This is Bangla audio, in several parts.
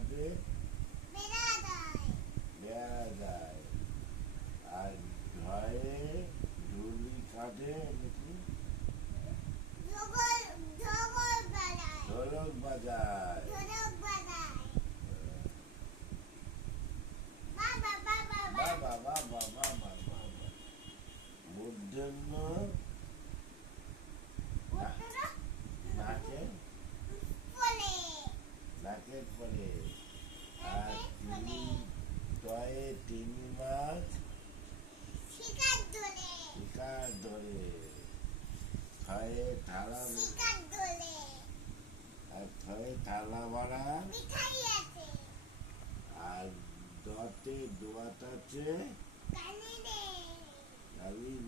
কাঁধে বেড়া যায়, আর ঢয়ে ঢুলি কাঁধে নাকি ঢোলক বাজায়। বাবা বাবা বাবা বাবা মূর্ধন্য নাকে নাকের পরে, আর তিনি টয়ে 3 মাস শিকার ধরে, ছয়ে থালা আর ছয়ে থালা ভরা, আর দতে দোয়াত আছে কালি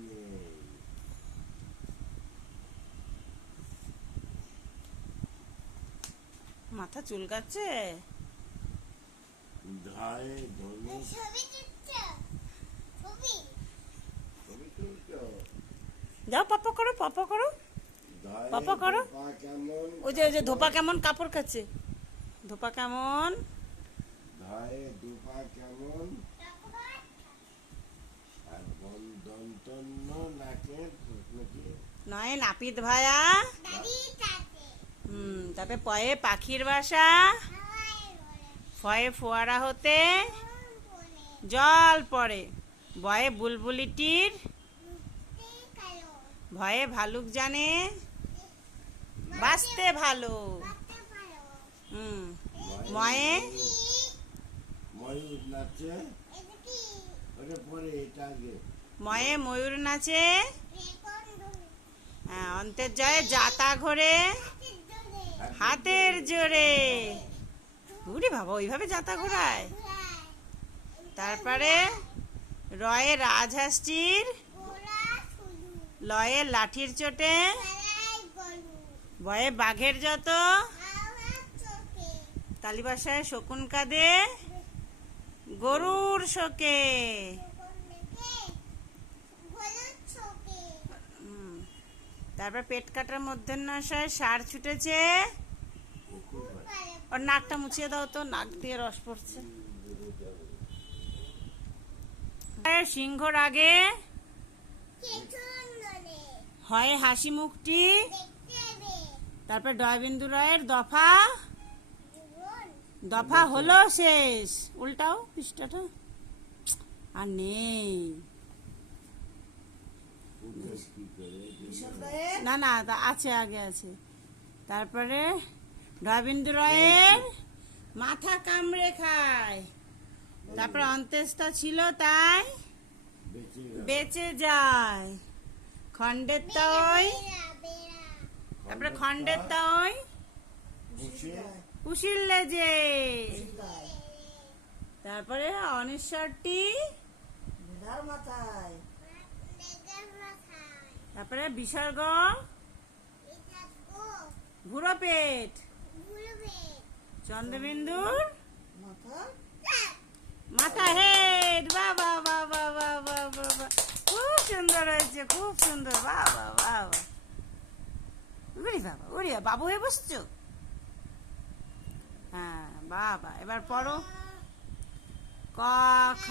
নেই। মাথা চুলকাচ্ছে। ধয়ে ধনুক যাও পাপা করো, পাপা করো, পাপা করো। ওই যে ধোপা কেমন কাপড় খাচ্ছে, ধোপা কেমন, ধয়ে দুপা কেমন, আর দন্তন্য নাকের নাকি নয় নাপিত ভায়া। তারপরে পয়ে পাখির বাসা, ফয়ে ফোয়ারা হতে জল পড়ে, বয়ে বুলবুলিটির ভয়ে ভালুক জানে বাঁচতে ভালো। ময়ে ময়ূর নাচে, ওটা পরে এটা আগে। ময়ে ময়ূর নাচে, অন্তের জয়ে জাতা ঘোরে হাতের জোরে। উরে বাবা, ওইভাবে জাতা ঘোরায়। তারপরে রয়ে রাজহাঁসটির, লয়ে লাঠির চোটে, বয়ে বাঘের যত, তালিবাসায় শকুন কাঁদে গরুর শোকে। তারপর পেট কাটার মধ্যাহ্নাশয় সার ছুটেছে। ওর নাকটা মুছিয়ে দাও তো, নাক দিয়ে রস পড়ছে। সিংহর আগে হয় হাসি মুখটি, তারপর ডয়বিন্দু রায়ের দফা দফা হলো শেষ। উল্টাও পৃষ্ঠাটা, আর নেই। না না, আছে, আগে আছে। তারপরে ডয়বিন্দু রায়ের মাথা কামড়ে খায়, তারপরে অন্ত্যেষ্টা ছিল তাই বেঁচে যায়। খণ্ডের তৈ, তারপরে খণ্ডের তৈ কুশির লেজে, তারপরে অনিশ্বরটি মাথায়, তারপরে বিসর্গ ভুরো পেট, চন্দ্রবিন্দুর মাথা হেড। বাবা বাবা বাবা বাবা, খুব সুন্দর হয়েছে, খুব সুন্দর। বাবা বাবা, উড়ি বাবা, উড়িয়া বাবু হয়ে বসছো। হ্যাঁ বাবা, এবার পড়ো। ক খ,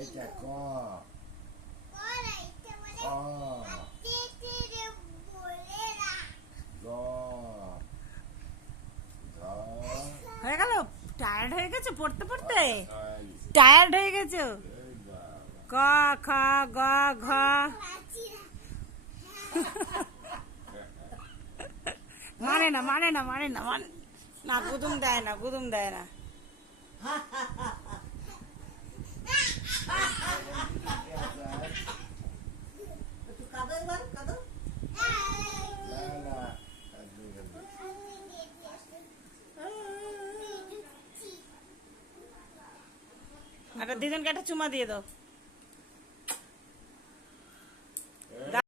এটা ক, হয়ে গেল। টায়ার্ড হয়ে গেছো পড়তে পড়তে, টায়ার্ড হয়ে গেছো। ক খ গ ঘ, মানে না মানে না মানে না মানে না, গুদুম দেয় না, গুদুম দেয় না। একটা দিদিনকে একটা চুমা দিয়ে দাও।